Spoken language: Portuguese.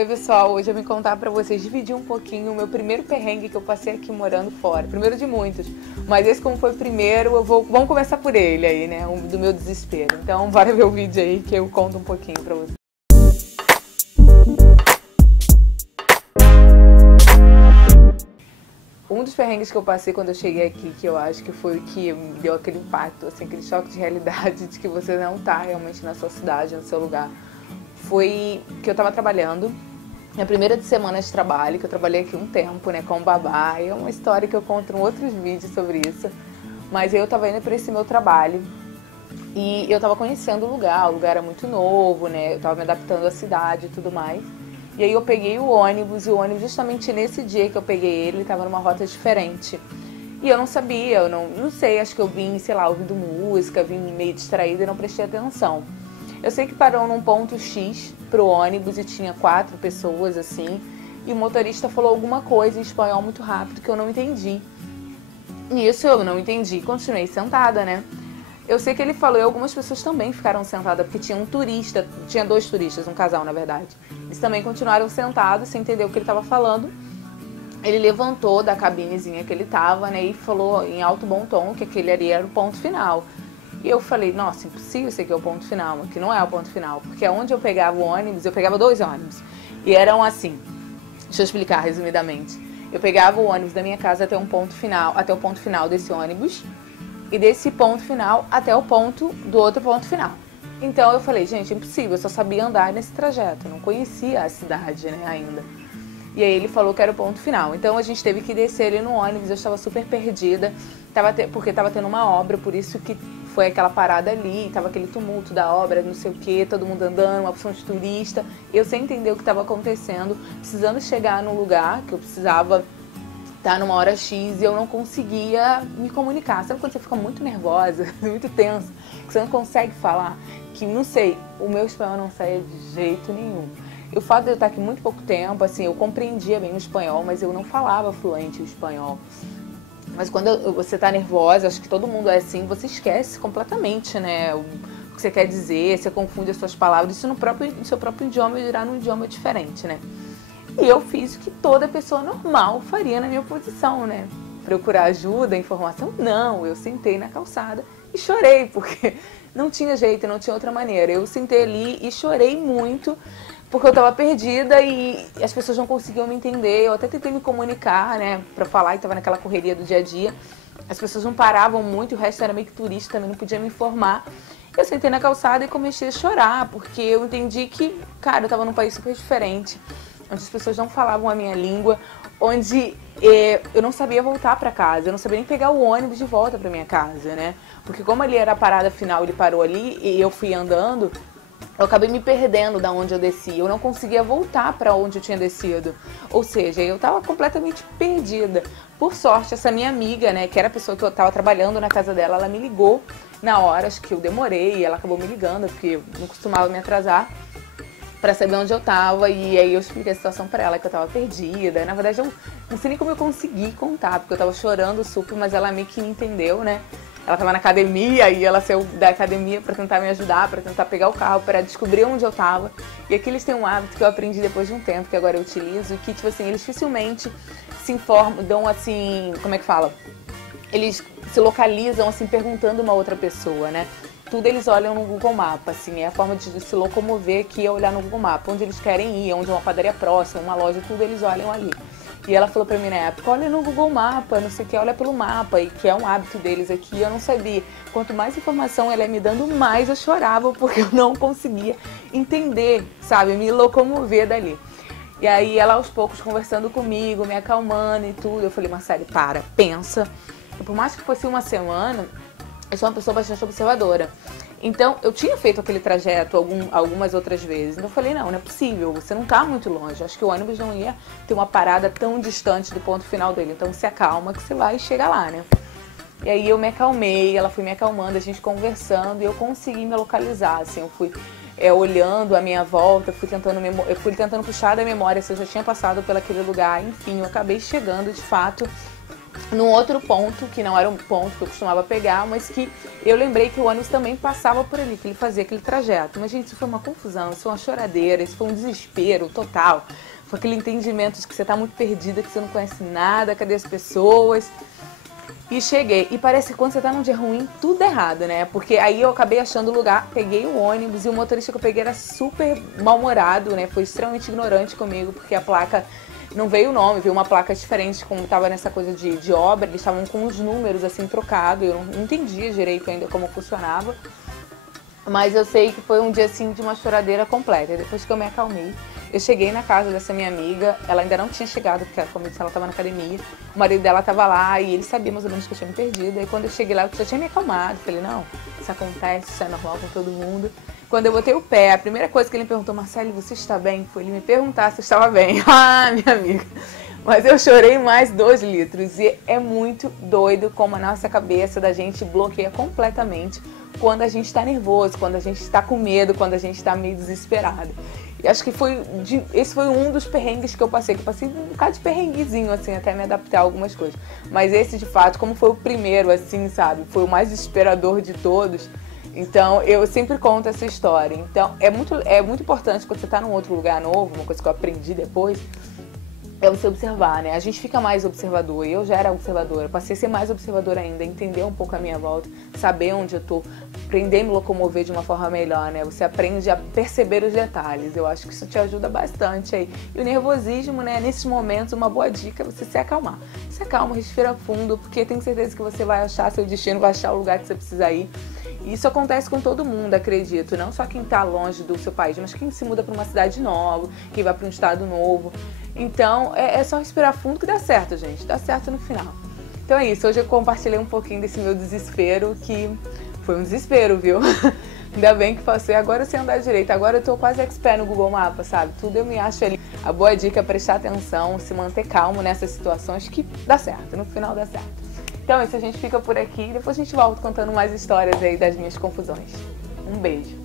Oi pessoal, hoje eu vim contar pra vocês, dividir um pouquinho o meu primeiro perrengue que eu passei aqui morando fora. Primeiro de muitos, mas esse como foi o primeiro, vamos começar por ele aí, né, do meu desespero. Então bora ver o vídeo aí que eu conto um pouquinho pra vocês. Um dos perrengues que eu passei quando eu cheguei aqui, que eu acho que foi o que me deu aquele impacto, assim, aquele choque de realidade de que você não tá realmente na sua cidade, no seu lugar, foi que eu tava trabalhando, minha primeira semana de trabalho, que eu trabalhei aqui um tempo, né, com babá, e é uma história que eu conto em outros vídeos sobre isso, mas eu tava indo para esse meu trabalho e eu tava conhecendo o lugar era muito novo, né, eu tava me adaptando à cidade e tudo mais. E aí eu peguei o ônibus, e o ônibus justamente nesse dia que eu peguei ele estava numa rota diferente. E eu não sabia, eu não sei, acho que eu vim, sei lá, ouvindo música, vim meio distraída e não prestei atenção. Eu sei que parou num ponto X pro ônibus e tinha 4 pessoas assim, e o motorista falou alguma coisa em espanhol muito rápido que eu não entendi. E isso eu não entendi, continuei sentada, né? Eu sei que ele falou e algumas pessoas também ficaram sentadas, porque tinha um turista, tinha 2 turistas, um casal na verdade. Eles também continuaram sentados sem entender o que ele estava falando. Ele levantou da cabinezinha que ele estava, né, e falou em alto bom tom que aquele ali era o ponto final. E eu falei, nossa, impossível esse aqui é o ponto final, aqui não é o ponto final, porque onde eu pegava o ônibus, eu pegava 2 ônibus, e eram assim, deixa eu explicar resumidamente. Eu pegava o ônibus da minha casa até o ponto final desse ônibus, e desse ponto final até o ponto do outro ponto final. Então eu falei, gente, impossível, eu só sabia andar nesse trajeto, não conhecia a cidade, né, ainda. E aí ele falou que era o ponto final. Então a gente teve que descer ali no ônibus, eu estava super perdida, porque estava tendo uma obra, por isso que foi aquela parada ali, estava aquele tumulto da obra, não sei o que, todo mundo andando, uma opção de turista, eu sem entender o que estava acontecendo, precisando chegar num lugar que eu precisava tá numa hora X e eu não conseguia me comunicar. Sabe quando você fica muito nervosa, muito tensa, que você não consegue falar? Que, não sei, o meu espanhol não saía de jeito nenhum. E o fato de eu estar aqui muito pouco tempo, assim, eu compreendia bem o espanhol, mas eu não falava fluente o espanhol. Mas quando você tá nervosa, acho que todo mundo é assim, você esquece completamente, né, o que você quer dizer, você confunde as suas palavras, isso no seu próprio idioma irá num idioma diferente, né? E eu fiz o que toda pessoa normal faria na minha posição, né? Procurar ajuda, informação? Não, eu sentei na calçada e chorei, porque não tinha jeito, não tinha outra maneira. Eu sentei ali e chorei muito, porque eu tava perdida e as pessoas não conseguiam me entender. Eu até tentei me comunicar, né, pra falar que tava naquela correria do dia a dia. As pessoas não paravam muito, o resto era meio que turista, também não podia me informar. Eu sentei na calçada e comecei a chorar, porque eu entendi que, cara, eu tava num país super diferente, onde as pessoas não falavam a minha língua, onde eu não sabia voltar para casa, eu não sabia nem pegar o ônibus de volta para minha casa, né? Porque como ali era a parada final, ele parou ali e eu fui andando, eu acabei me perdendo da onde eu desci, eu não conseguia voltar para onde eu tinha descido. Ou seja, eu estava completamente perdida. Por sorte, essa minha amiga, né, que era a pessoa que eu estava trabalhando na casa dela, ela me ligou na hora, acho que eu demorei, ela acabou me ligando, porque eu não costumava me atrasar, pra saber onde eu tava, e aí eu expliquei a situação pra ela, que eu tava perdida. Na verdade, eu não sei nem como eu consegui contar, porque eu tava chorando super, mas ela meio que entendeu, né? Ela tava na academia, e ela saiu da academia pra tentar me ajudar, pra tentar pegar o carro, pra descobrir onde eu tava. E aqui eles têm um hábito que eu aprendi depois de um tempo, que agora eu utilizo, que, tipo assim, eles dificilmente se informam, dão assim, como é que fala? Eles se localizam, assim, perguntando uma outra pessoa, né? Tudo eles olham no Google Maps, assim, é a forma de se locomover que é olhar no Google Maps, onde eles querem ir, onde é uma padaria próxima, uma loja, tudo eles olham ali. E ela falou pra mim na época, olha no Google Maps, não sei o que, olha pelo mapa, e que é um hábito deles aqui, eu não sabia. Quanto mais informação ela ia me dando, mais eu chorava, porque eu não conseguia entender, sabe, me locomover dali. E aí ela aos poucos conversando comigo, me acalmando e tudo, eu falei, Marcele, para, pensa. E por mais que fosse uma semana, eu sou uma pessoa bastante observadora. Então, eu tinha feito aquele trajeto algumas outras vezes. Então, eu falei, não é possível, você não tá muito longe. Acho que o ônibus não ia ter uma parada tão distante do ponto final dele. Então, se acalma que você vai chegar lá, né? E aí, eu me acalmei, ela foi me acalmando, a gente conversando, e eu consegui me localizar, assim. Eu fui olhando a minha volta, eu fui tentando puxar da memória se eu já tinha passado por aquele lugar. Enfim, eu acabei chegando, de fato, num outro ponto, que não era um ponto que eu costumava pegar, mas que eu lembrei que o ônibus também passava por ali, que ele fazia aquele trajeto. Mas, gente, isso foi uma confusão, isso foi uma choradeira, isso foi um desespero total. Foi aquele entendimento de que você tá muito perdida, que você não conhece nada, cadê as pessoas? E cheguei. E parece que quando você tá num dia ruim, tudo é errado, né? Porque aí eu acabei achando o lugar, peguei o ônibus e o motorista que eu peguei era super mal-humorado, né? Foi extremamente ignorante comigo, porque a placa não veio o nome, veio uma placa diferente, como tava nessa coisa de obra, eles estavam com os números assim trocados, eu não entendia direito ainda como funcionava. Mas eu sei que foi um dia assim de uma choradeira completa. E depois que eu me acalmei, eu cheguei na casa dessa minha amiga, ela ainda não tinha chegado, porque como eu disse, ela estava na academia. O marido dela estava lá e ele sabia mais ou menos que eu tinha me perdido. E quando eu cheguei lá, eu já tinha me acalmado. Falei, não, isso acontece, isso é normal com todo mundo. Quando eu botei o pé, a primeira coisa que ele me perguntou, Marcele, você está bem? Foi ele me perguntar se eu estava bem. Ah, minha amiga. Mas eu chorei mais 2 litros e é muito doido como a nossa cabeça da gente bloqueia completamente quando a gente está nervoso, quando a gente está com medo, quando a gente está meio desesperado. E acho que esse foi um dos perrengues que eu passei um bocado de perrenguezinho, assim, até me adaptar a algumas coisas. Mas esse, de fato, como foi o primeiro, assim, sabe, foi o mais desesperador de todos. Então, eu sempre conto essa história. Então, é muito importante quando você está num outro lugar novo, uma coisa que eu aprendi depois, é você observar, né? A gente fica mais observador. Eu já era observadora, passei a ser mais observadora ainda, entender um pouco a minha volta, saber onde eu tô, aprender a me locomover de uma forma melhor, né? Você aprende a perceber os detalhes. Eu acho que isso te ajuda bastante aí. E o nervosismo, né? Nesses momentos, uma boa dica é você se acalmar. Se acalma, respira fundo, porque tenho certeza que você vai achar seu destino, vai achar o lugar que você precisa ir. E isso acontece com todo mundo, acredito. Não só quem tá longe do seu país, mas quem se muda para uma cidade nova, quem vai para um estado novo. Então, é só respirar fundo que dá certo, gente. Dá certo no final. Então é isso. Hoje eu compartilhei um pouquinho desse meu desespero, que foi um desespero, viu? Ainda bem que passei. Agora eu sei andar direito. Agora eu tô quase expert no Google Maps, sabe? Tudo eu me acho ali. A boa dica é prestar atenção, se manter calmo nessas situações que dá certo. No final dá certo. Então é isso. A gente fica por aqui. Depois a gente volta contando mais histórias aí das minhas confusões. Um beijo.